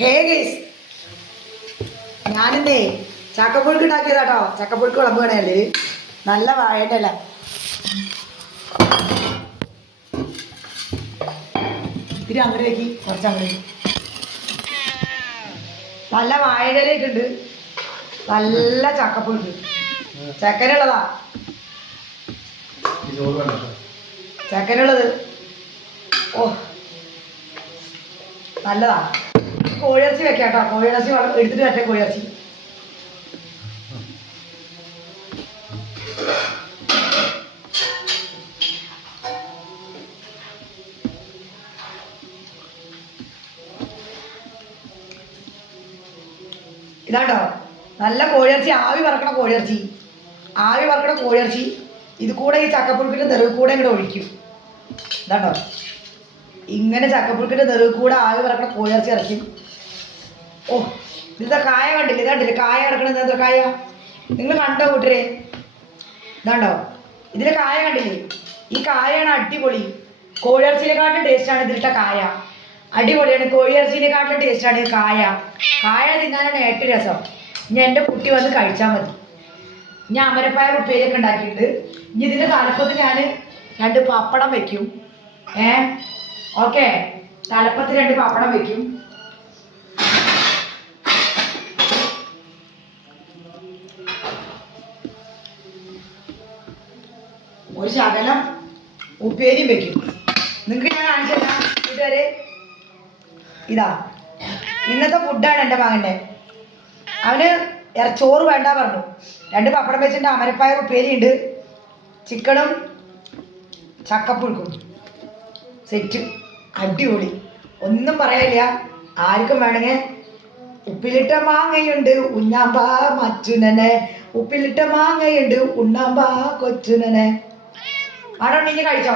Hey guys, ഞാനിന്നേ ചക്കപ്പുഴുക്ക് ഉണ്ടാക്കിയതാട്ടോ. ചക്കപ്പുഴുക്ക് വിളമ്പ് വേണേല് നല്ല വാഴയുടെ അല്ല ഇത്തിരി അങ്ങോട്ടേക്ക് കുറച്ച് അങ്ങോട്ടേക്ക് നല്ല വാഴയിലേക്കുണ്ട്. നല്ല ചക്കപ്പുഴുക്ക് ചക്കര ഉള്ളതാ, ചക്കര ഉള്ളത്. ഓ നല്ലതാ. കോഴിയിറച്ചി വെക്കാം കേട്ടോ. കോഴിയിറച്ചി എടുത്തിട്ട് വെച്ച കോഴിയിറച്ചി. ഇതാട്ടോ നല്ല കോഴിയിറച്ചി, ആവി പറക്കണ കോഴിയിറച്ചി. ആവി പറക്കണ കോഴിയിറച്ചി ഇത് കൂടെ ഈ ചക്കപ്പുഴുക്കിൻ്റെ നെറുവ് കൂടെ ഇങ്ങോട്ട് ഒഴിക്കും. ഇതാട്ടോ ഇങ്ങനെ ചക്കപ്പുഴുക്കിൻ്റെ നെറുവ് കൂടെ ആവി പറക്കണ കോഴിയിറച്ചി ഇറക്കും. ഓ ഇതാ കായ കണ്ടില്ലേ? ഇതാണ്ടില്ലേ കായ കിടക്കണത്? എന്താ കായ നിങ്ങൾ കണ്ടോ കൂട്ടരെ? ഇതാണ്ടോ ഇതിലെ കായ കണ്ടില്ലേ? ഈ കായാണ് അടിപൊളി. കോഴിയിറച്ചിനെക്കാട്ടിലും ടേസ്റ്റാണ് ഇതിലിട്ട കായ. അടിപൊളിയാണ്. കോഴിയിറച്ചിനെക്കാട്ടിലും ടേസ്റ്റാണ് കായ. കായ തിന്നാനാണ് ഏറ്റവും രസം. ഇനി എൻ്റെ കുട്ടി വന്ന് കഴിച്ചാൽ മതി. ഞാൻ അമരപ്പയർ ഉപ്പേരിയൊക്കെ ഉണ്ടാക്കിയിട്ട് ഇനി ഇതിൻ്റെ തലപ്പത്ത് ഞാൻ 2 പപ്പടം വെക്കും. ഓക്കെ, തലപ്പത്ത് 2 പപ്പടം വെക്കും. ഒരു ശകലം ഉപ്പേരിയും വെക്കും. നിങ്ങൾക്ക് ഞാൻ കാണിച്ചു തരാം കൂട്ടുകാരെ. ഇതാ ഇന്നത്തെ ഫുഡാണ് എൻ്റെ മകൻ്റെ. അവന് ചോറ് വേണ്ട പറഞ്ഞു. 2 പപ്പടം വെച്ചിട്ട് അമരപ്പയർ ഉപ്പേരിയുണ്ട്, ചിക്കനും ചക്കപ്പുഴുക്കും. സെറ്റ്, അടിപൊളി, ഒന്നും പറയാനില്ല. ആർക്കും വേണമെങ്കിൽ ഉപ്പിലിട്ട മാങ്ങയുണ്ട് ഉണ്ണാമ്പാ മച്ചുനനെ, ഉപ്പിലിട്ട മാങ്ങയുണ്ട് ഉണ്ണാമ്പാ കൊച്ചുനനെ. ആണോ? നീ കഴിച്ചോ?